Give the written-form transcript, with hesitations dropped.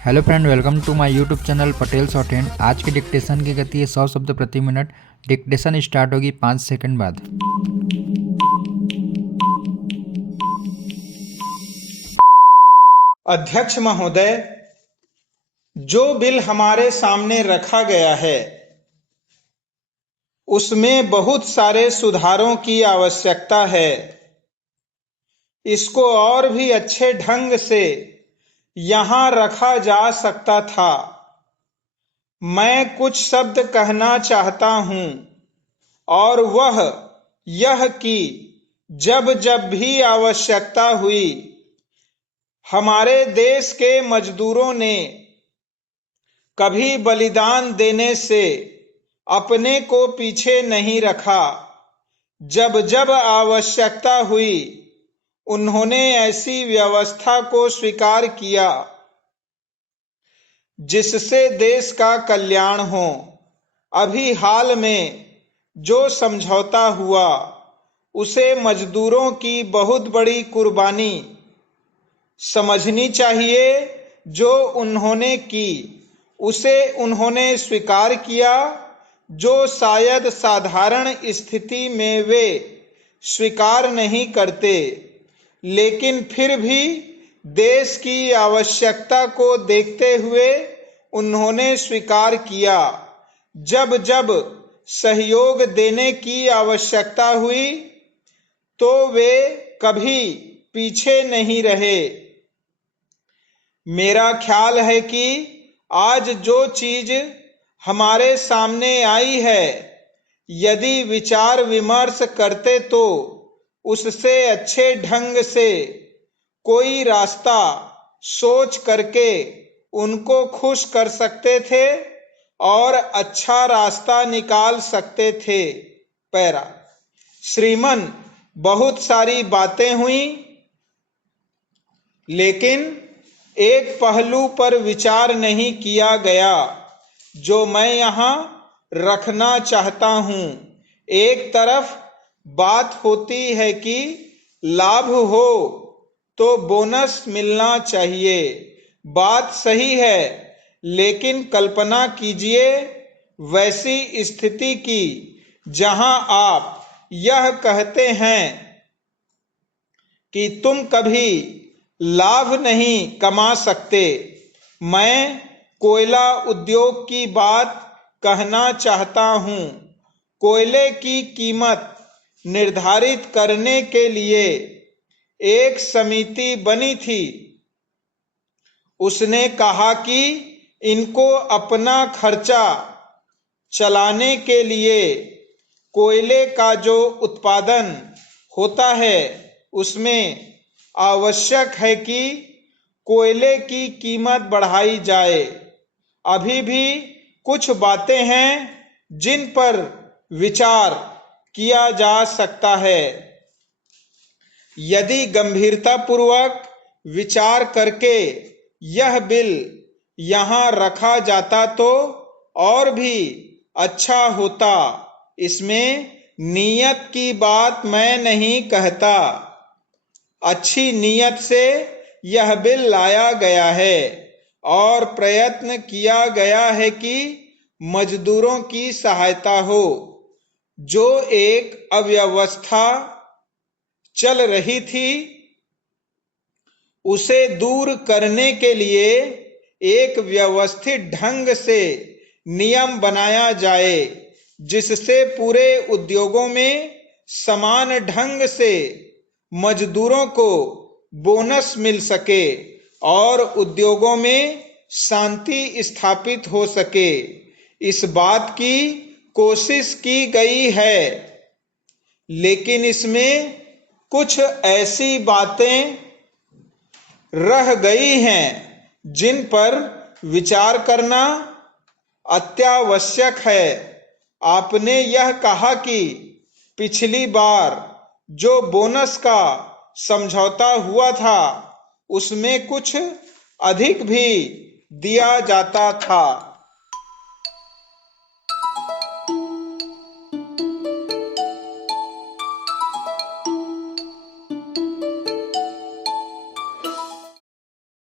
Hello friend, welcome to my YouTube channel Patel short hand. आज के dictation की गति है 100 शब्द प्रति मिनट। डिक्टेशन स्टार्ट होगी 5 सेकंड बाद। अध्यक्ष महोदय, जो बिल हमारे सामने रखा गया है उसमें बहुत सारे सुधारों की आवश्यकता है। इसको और भी अच्छे ढंग से यहाँ रखा जा सकता था। मैं कुछ शब्द कहना चाहता हूँ और वह यह कि जब जब भी आवश्यकता हुई हमारे देश के मजदूरों ने कभी बलिदान देने से अपने को पीछे नहीं रखा। जब जब आवश्यकता हुई उन्होंने ऐसी व्यवस्था को स्वीकार किया जिससे देश का कल्याण हो। अभी हाल में जो समझौता हुआ उसे मजदूरों की बहुत बड़ी कुर्बानी समझनी चाहिए। जो उन्होंने की उसे उन्होंने स्वीकार किया, जो शायद साधारण स्थिति में वे स्वीकार नहीं करते, लेकिन फिर भी देश की आवश्यकता को देखते हुए उन्होंने स्वीकार किया। जब जब सहयोग देने की आवश्यकता हुई तो वे कभी पीछे नहीं रहे। मेरा ख्याल है कि आज जो चीज हमारे सामने आई है, यदि विचार विमर्श करते तो उससे अच्छे ढंग से कोई रास्ता सोच करके उनको खुश कर सकते थे और अच्छा रास्ता निकाल सकते थे। पैरा श्रीमन, बहुत सारी बातें हुई, लेकिन एक पहलू पर विचार नहीं किया गया जो मैं यहाँ रखना चाहता हूँ। एक तरफ बात होती है कि लाभ हो तो बोनस मिलना चाहिए। बात सही है, लेकिन कल्पना कीजिए वैसी स्थिति की जहां आप यह कहते हैं कि तुम कभी लाभ नहीं कमा सकते। मैं कोयला उद्योग की बात कहना चाहता हूं। कोयले की कीमत निर्धारित करने के लिए एक समिति बनी थी। उसने कहा कि इनको अपना खर्चा चलाने के लिए कोयले का जो उत्पादन होता है उसमें आवश्यक है कि कोयले की कीमत बढ़ाई जाए। अभी भी कुछ बातें हैं जिन पर विचार किया जा सकता है। यदि गंभीरतापूर्वक विचार करके यह बिल यहाँ रखा जाता तो और भी अच्छा होता। इसमें नीयत की बात मैं नहीं कहता। अच्छी नीयत से यह बिल लाया गया है और प्रयत्न किया गया है कि मजदूरों की सहायता हो। जो एक अव्यवस्था चल रही थी उसे दूर करने के लिए एक व्यवस्थित ढंग से नियम बनाया जाए जिससे पूरे उद्योगों में समान ढंग से मजदूरों को बोनस मिल सके और उद्योगों में शांति स्थापित हो सके। इस बात की कोशिश की गई है, लेकिन इसमें कुछ ऐसी बातें रह गई हैं जिन पर विचार करना अत्यावश्यक है। आपने यह कहा कि पिछली बार जो बोनस का समझौता हुआ था उसमें कुछ अधिक भी दिया जाता था।